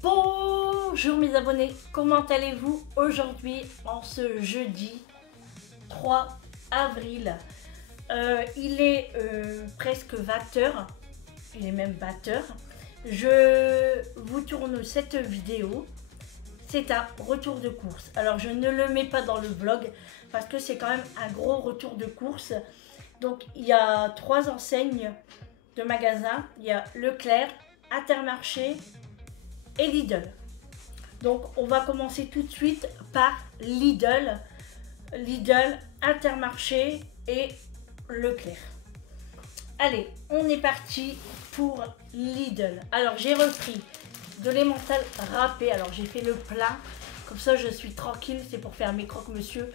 Bonjour mes abonnés, comment allez-vous aujourd'hui en ce jeudi 3 avril? Il est presque 20h, il est même 20h. Je vous tourne cette vidéo, c'est un retour de course. Alors je ne le mets pas dans le vlog parce que c'est quand même un gros retour de course. Donc il y a 3 enseignes de magasins, il y a Leclerc, Intermarché et Lidl. Donc on va commencer tout de suite par Lidl, Intermarché et Leclerc. Allez, on est parti pour Lidl. Alors j'ai repris de l'emmental râpé. Alors j'ai fait le plein, comme ça je suis tranquille, c'est pour faire mes croque-monsieur,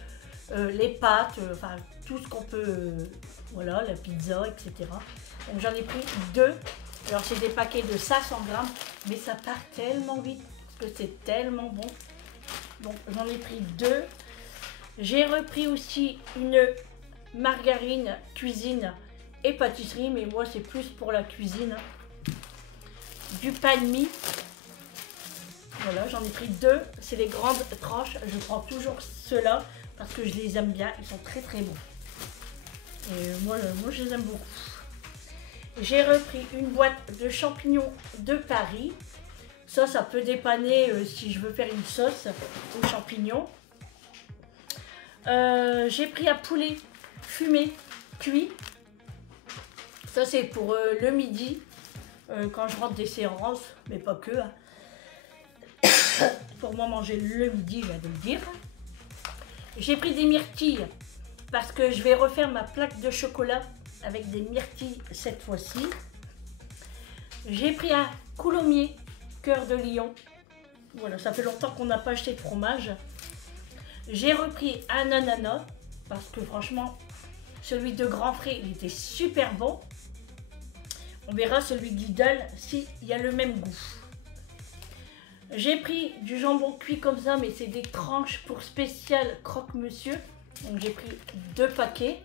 les pâtes, enfin tout ce qu'on peut, voilà, la pizza, etc. Donc j'en ai pris 2. Alors c'est des paquets de 500 grammes, mais ça part tellement vite parce que c'est tellement bon. Donc j'en ai pris 2. J'ai repris aussi une margarine cuisine et pâtisserie, mais moi c'est plus pour la cuisine. Du pain de mie. Voilà, j'en ai pris 2. C'est les grandes tranches. Je prends toujours ceux-là parce que je les aime bien. Ils sont très très bons. Et moi je les aime beaucoup. J'ai repris une boîte de champignons de Paris. Ça peut dépanner si je veux faire une sauce aux champignons. J'ai pris un poulet fumé, cuit. Ça c'est pour le midi, quand je rentre des séances, mais pas que. Hein. Pour moi manger le midi, je viens de le dire. J'ai pris des myrtilles parce que je vais refaire ma plaque de chocolat avec des myrtilles cette fois-ci. J'ai pris un coulommiers cœur de lion. Voilà, ça fait longtemps qu'on n'a pas acheté de fromage. J'ai repris un ananas parce que franchement, celui de Grand Frais, il était super bon. On verra celui de Lidl s'il y a le même goût. J'ai pris du jambon cuit comme ça, mais c'est des tranches pour spécial croque-monsieur. Donc j'ai pris 2 paquets.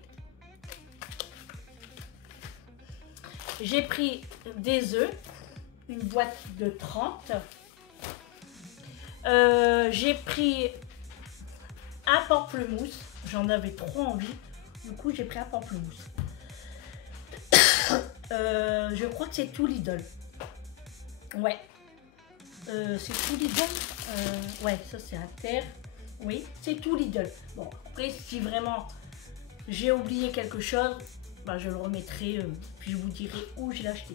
J'ai pris des œufs, une boîte de 30. J'ai pris un pamplemousse, j'en avais trop envie, du coup j'ai pris un pamplemousse. Je crois que c'est tout Lidl. Ouais, c'est tout Lidl. Ouais, ça c'est Inter. Oui, c'est tout Lidl. Bon, après si vraiment j'ai oublié quelque chose, bah, je le remettrai, puis je vous dirai où je l'ai acheté.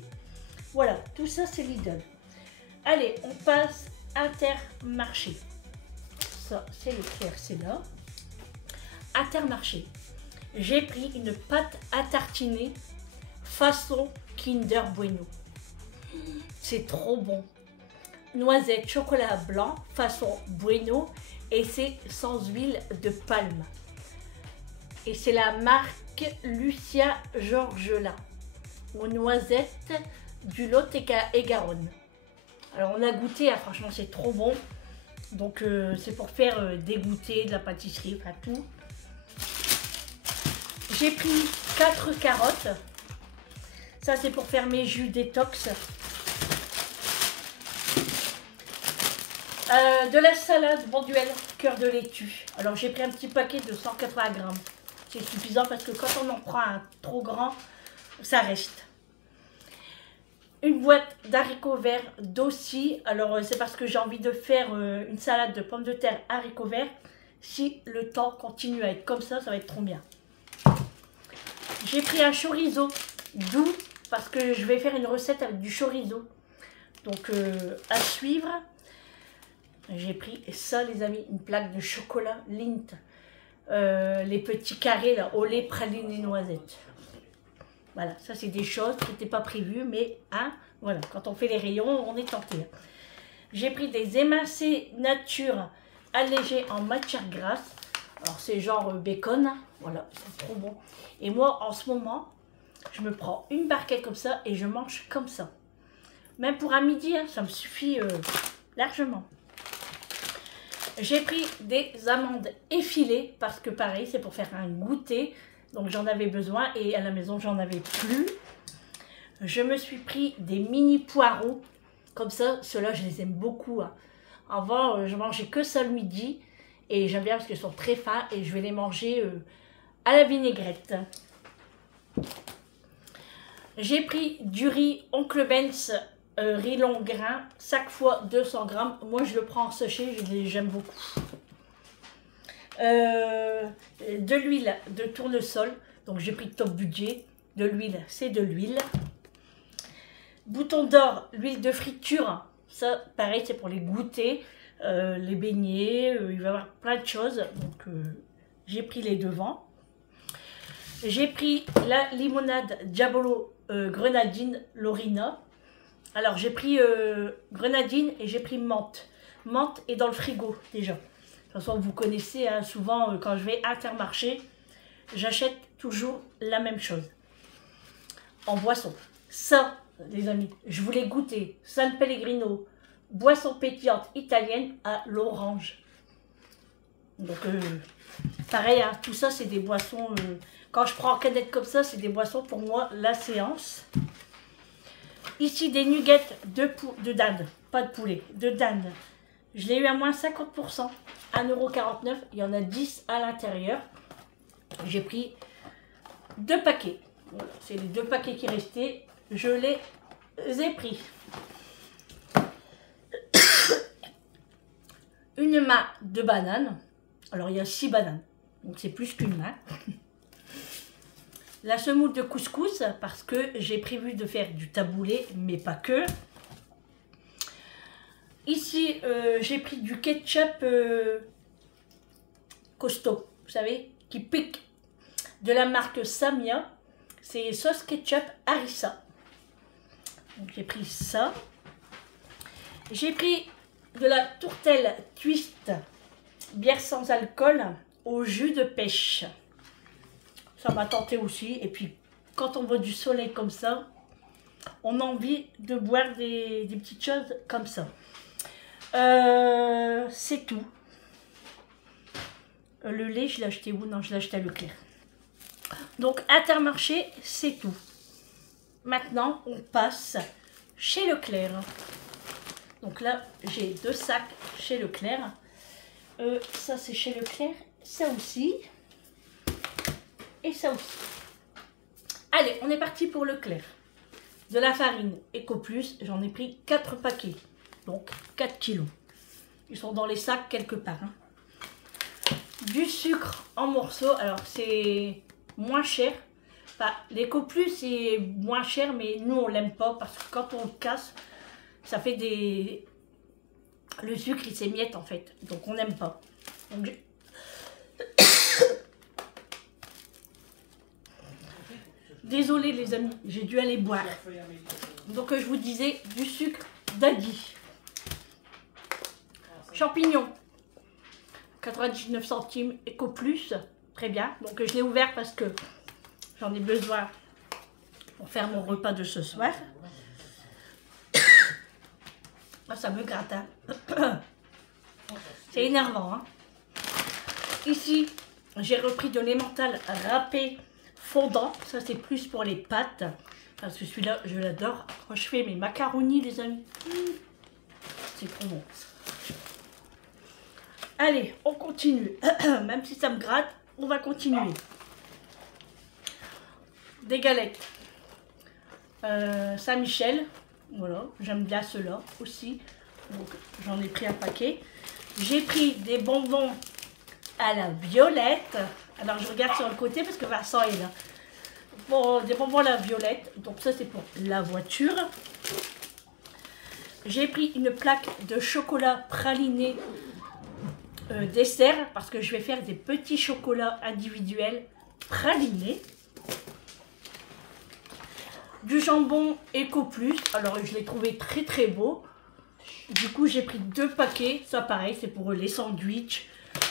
Voilà, tout ça c'est Lidl. Allez, on passe Intermarché. Ça c'est Leclerc, c'est là. Intermarché. J'ai pris une pâte à tartiner façon Kinder Bueno. C'est trop bon. Noisette, chocolat blanc façon Bueno et c'est sans huile de palme. Et c'est la marque Lucia Georgela aux noisettes du Lot-et-Garonne. Alors on a goûté, hein, franchement c'est trop bon. Donc c'est pour faire des goûters, de la pâtisserie, enfin tout. J'ai pris 4 carottes. Ça c'est pour faire mes jus détox. De la salade Bonduelle cœur de laitue. Alors j'ai pris un petit paquet de 180 grammes. C'est suffisant parce que quand on en prend un trop grand, ça reste. Une boîte d'haricots verts d'Aussi. Alors c'est parce que j'ai envie de faire une salade de pommes de terre haricots verts. Si le temps continue à être comme ça, ça va être trop bien. J'ai pris un chorizo doux parce que je vais faire une recette avec du chorizo. Donc à suivre. J'ai pris ça les amis, une plaque de chocolat Lindt. Les petits carrés là, au lait, praline et noisettes. Voilà, ça c'est des choses qui n'étaient pas prévues, mais hein, voilà, quand on fait les rayons, on est tenté. J'ai pris des émincés nature allégés en matière grasse. Alors c'est genre bacon, voilà, c'est trop bon. Et moi en ce moment, je me prends une barquette comme ça et je mange comme ça. Même pour un midi, hein, ça me suffit largement. J'ai pris des amandes effilées parce que pareil, c'est pour faire un goûter. Donc j'en avais besoin et à la maison, j'en avais plus. Je me suis pris des mini poireaux Comme ça, ceux-là, je les aime beaucoup. Hein. Avant, je mangeais que ça le midi. Et j'aime bien parce qu'ils sont très fins. Et je vais les manger à la vinaigrette. J'ai pris du riz Oncle Ben's riz long grain. 5 fois 200 grammes. Moi, je le prends en sachet. J'aime beaucoup. De l'huile de tournesol. Donc, j'ai pris top budget. De l'huile, c'est de l'huile. Bouton d'or, l'huile de friture. Ça, pareil, c'est pour les goûters, les beignets. Il va y avoir plein de choses. Donc, j'ai pris les devants. J'ai pris la limonade Diabolo grenadine Lorina. Alors, j'ai pris grenadine et j'ai pris menthe. Menthe est dans le frigo, déjà. De toute façon, vous connaissez, hein, souvent, quand je vais à Intermarché, j'achète toujours la même chose. En boisson. Ça, les amis, je voulais goûter San Pellegrino, boisson pétillante italienne à l'orange. Donc, pareil, hein, tout ça, c'est des boissons... quand je prends en canette comme ça, c'est des boissons pour moi, la séance. Ici, des nuggets de dinde, pas de poulet, de dinde. Je l'ai eu à moins 50%, 1,49 €. Il y en a 10 à l'intérieur. J'ai pris 2 paquets. Voilà, c'est les 2 paquets qui restaient. Je les ai pris. Une main de bananes. Alors, il y a 6 bananes. Donc, c'est plus qu'une main. La semoule de couscous, parce que j'ai prévu de faire du taboulé, mais pas que. Ici, j'ai pris du ketchup costaud, vous savez, qui pique, de la marque Samia. C'est sauce ketchup harissa. Donc, j'ai pris ça. J'ai pris de la tourtelle twist, bière sans alcool, au jus de pêche. Ça m'a tenté aussi. Et puis, quand on voit du soleil comme ça, on a envie de boire des petites choses comme ça. C'est tout. Le lait, je l'ai acheté où? Non, je l'ai acheté à Leclerc. Donc, Intermarché, c'est tout. Maintenant, on passe chez Leclerc. Donc là, j'ai 2 sacs chez Leclerc. Ça, c'est chez Leclerc. Ça aussi. Et ça aussi. Allez, on est parti pour Leclerc. De la farine EcoPlus, j'en ai pris 4 paquets. Donc, 4 kilos. Ils sont dans les sacs quelque part. Hein. Du sucre en morceaux. Alors, c'est moins cher. Enfin, l'EcoPlus, c'est moins cher, mais nous, on l'aime pas. Parce que quand on le casse, ça fait des... Le sucre, il s'émiette, en fait. Donc, on n'aime pas. Donc, désolée, les amis. J'ai dû aller boire. Donc, je vous disais, du sucre d'Adi. Champignons, 99 centimes, EcoPlus, très bien. Donc je l'ai ouvert parce que j'en ai besoin pour faire mon repas de ce soir. Ah, ça me gratte, hein. C'est énervant, hein. Ici, j'ai repris de l'emmental râpé fondant. Ça, c'est plus pour les pâtes. Parce que celui-là, je l'adore. Quand je fais mes macaronis, les amis, c'est trop bon. Allez, on continue. Même si ça me gratte, on va continuer. Des galettes. Saint-Michel. Voilà, j'aime bien ceux-là aussi. Donc, j'en ai pris un paquet. J'ai pris des bonbons à la violette. Alors, je regarde sur le côté parce que Vincent est là. Bon, des bonbons à la violette. Donc, ça, c'est pour la voiture. J'ai pris une plaque de chocolat praliné dessert parce que je vais faire des petits chocolats individuels pralinés. Du jambon EcoPlus, alors je l'ai trouvé très très beau. Du coup j'ai pris 2 paquets, ça pareil c'est pour les sandwichs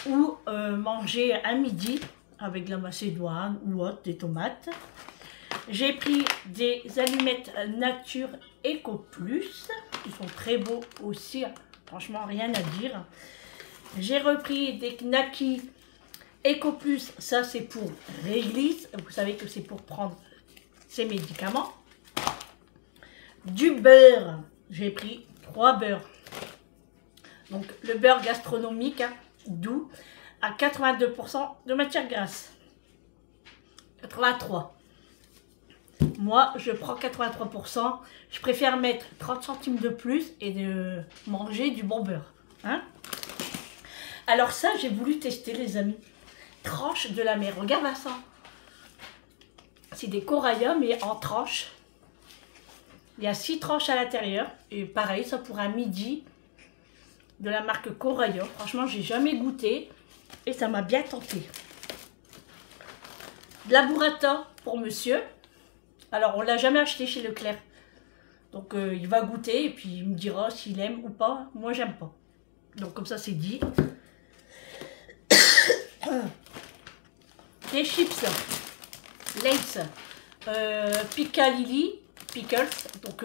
ou manger à midi avec de la macédoine ou autre, des tomates. J'ai pris des allumettes nature EcoPlus, ils sont très beaux aussi, franchement rien à dire. J'ai repris des knackis EcoPlus, ça c'est pour réglisse, vous savez que c'est pour prendre ses médicaments. Du beurre, j'ai pris 3 beurres. Donc le beurre gastronomique, hein, doux, à 82% de matière grasse. 83. Moi, je prends 83%. Je préfère mettre 30 centimes de plus et de manger du bon beurre. Hein? Alors ça, j'ai voulu tester, les amis. Tranches de la mer. Regarde ça. C'est des corallias, mais en tranches. Il y a 6 tranches à l'intérieur. Et pareil, ça pour un midi de la marque Corallia. Franchement, j'ai jamais goûté. Et ça m'a bien tenté. De la burrata pour monsieur. Alors, on l'a jamais acheté chez Leclerc. Donc, il va goûter et puis il me dira s'il aime ou pas. Moi, j'aime pas. Donc, comme ça, c'est dit. Des chips Lay's Piccalilli Pickles. Donc,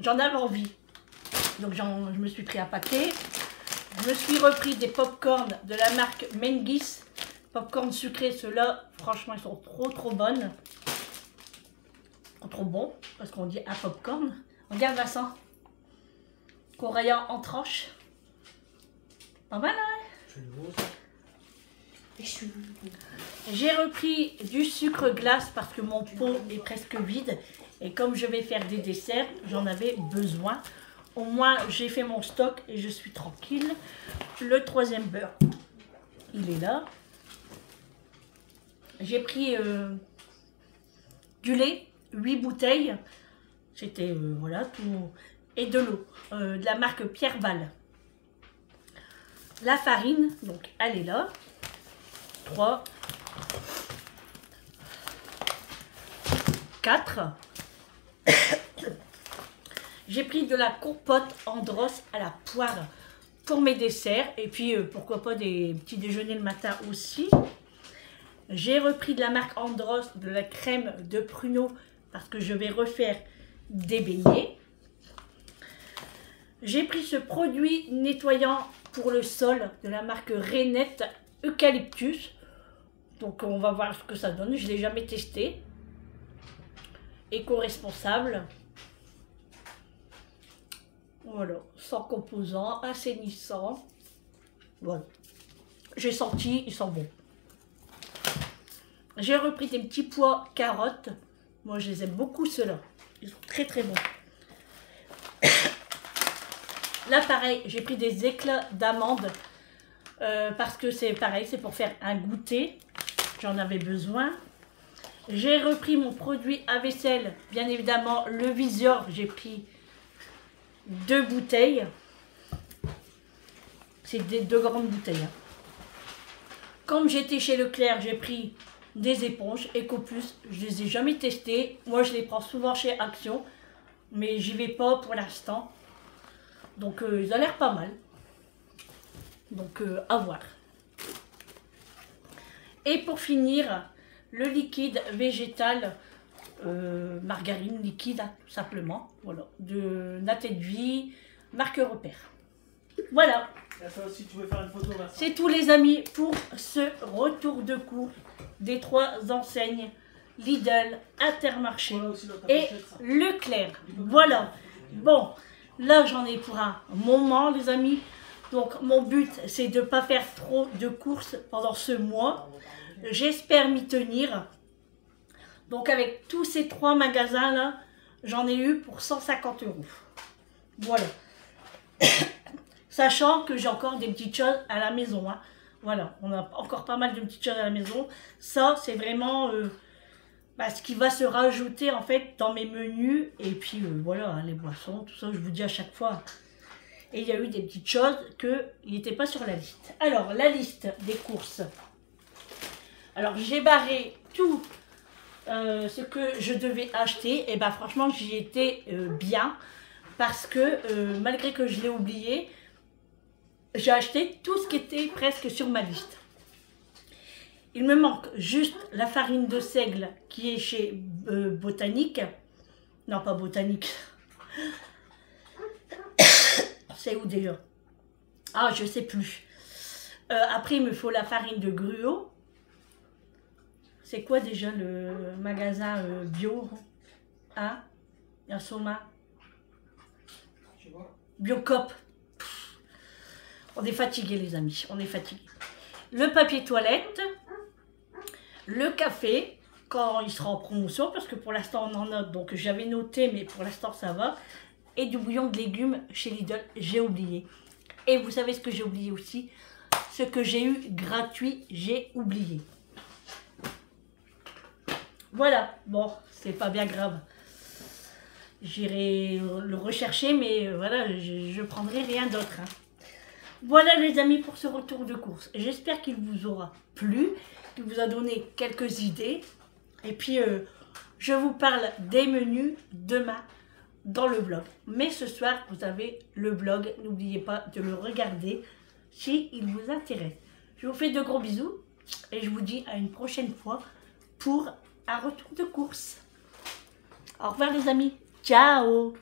j'en avais envie. Donc, je me suis pris un paquet. Je me suis repris des pop-corn de la marque Mengis. Pop-corn sucré, ceux-là, franchement, ils sont trop bonnes. Trop bons, parce qu'on dit un pop-corn. Regarde Vincent. Corallia en tranche. Pas mal, hein? J'ai repris du sucre glace parce que mon pot est presque vide. Et comme je vais faire des desserts, j'en avais besoin. Au moins, j'ai fait mon stock et je suis tranquille. Le 3e beurre, il est là. J'ai pris du lait, 8 bouteilles. C'était, voilà, tout. Et de l'eau, de la marque Pierre Val. La farine, donc elle est là. 3, 4. J'ai pris de la compote Andros à la poire pour mes desserts. Et puis, pourquoi pas des petits déjeuners le matin aussi. J'ai repris de la marque Andros de la crème de pruneau parce que je vais refaire des beignets. J'ai pris ce produit nettoyant pour le sol de la marque Renette Eucalyptus. Donc on va voir ce que ça donne. Je ne l'ai jamais testé. Éco-responsable. Voilà, sans composants, assainissant. Voilà. J'ai senti, ils sont bons. J'ai repris des petits pois carottes. Moi, je les aime beaucoup, ceux-là. Ils sont très bons. Là, pareil, j'ai pris des éclats d'amandes. Parce que c'est pareil, c'est pour faire un goûter. J'en avais besoin. J'ai repris mon produit à vaisselle. Bien évidemment, le Visor. J'ai pris 2 bouteilles. C'est des 2 grandes bouteilles. Hein. Comme j'étais chez Leclerc, j'ai pris des éponges Ecopus. Je les ai jamais testées. Moi, je les prends souvent chez Action. Mais j'y vais pas pour l'instant. Donc, ils ont l'air pas mal. Donc, à voir. Et pour finir, le liquide végétal, margarine liquide, tout simplement. Voilà, de Natte de Vie, marque Repère. Voilà. Si tu veux faire une photo, c'est tout, les amis, pour ce retour de cours des 3 enseignes Lidl, Intermarché et Leclerc. Voilà. Bon, là j'en ai pour un moment, les amis. Donc mon but, c'est de ne pas faire trop de courses pendant ce mois. J'espère m'y tenir. Donc avec tous ces 3 magasins là, j'en ai eu pour 150 €. Voilà. Sachant que j'ai encore des petites choses à la maison. Hein. Voilà, on a encore pas mal de petites choses à la maison. Ça, c'est vraiment ce qui va se rajouter en fait dans mes menus. Et puis voilà, les boissons, tout ça, je vous dis à chaque fois. Et il y a eu des petites choses qui n'étaient pas sur la liste. Alors, la liste des courses. Alors, j'ai barré tout ce que je devais acheter. Et ben franchement, j'y étais bien. Parce que malgré que je l'ai oublié, j'ai acheté tout ce qui était presque sur ma liste. Il me manque juste la farine de seigle qui est chez Botanique. Non, pas Botanique. C'est où déjà? Ah, je sais plus. Après, il me faut la farine de gruau. C'est quoi déjà le magasin bio? Hein? Il y a Soma. Biocop. On est fatigué les amis, on est fatigué. Le papier toilette, le café, quand il sera en promotion, parce que pour l'instant on en note, donc j'avais noté, mais pour l'instant ça va. Et du bouillon de légumes chez Lidl, j'ai oublié. Et vous savez ce que j'ai oublié aussi? Ce que j'ai eu gratuit, j'ai oublié. Voilà, bon, c'est pas bien grave. J'irai le rechercher, mais voilà, je prendrai rien d'autre. Hein. Voilà les amis pour ce retour de course. J'espère qu'il vous aura plu, qu'il vous a donné quelques idées. Et puis, je vous parle des menus demain dans le vlog. Mais ce soir, vous avez le vlog. N'oubliez pas de le regarder si il vous intéresse. Je vous fais de gros bisous et je vous dis à une prochaine fois pour un retour de course. Au revoir les amis. Ciao!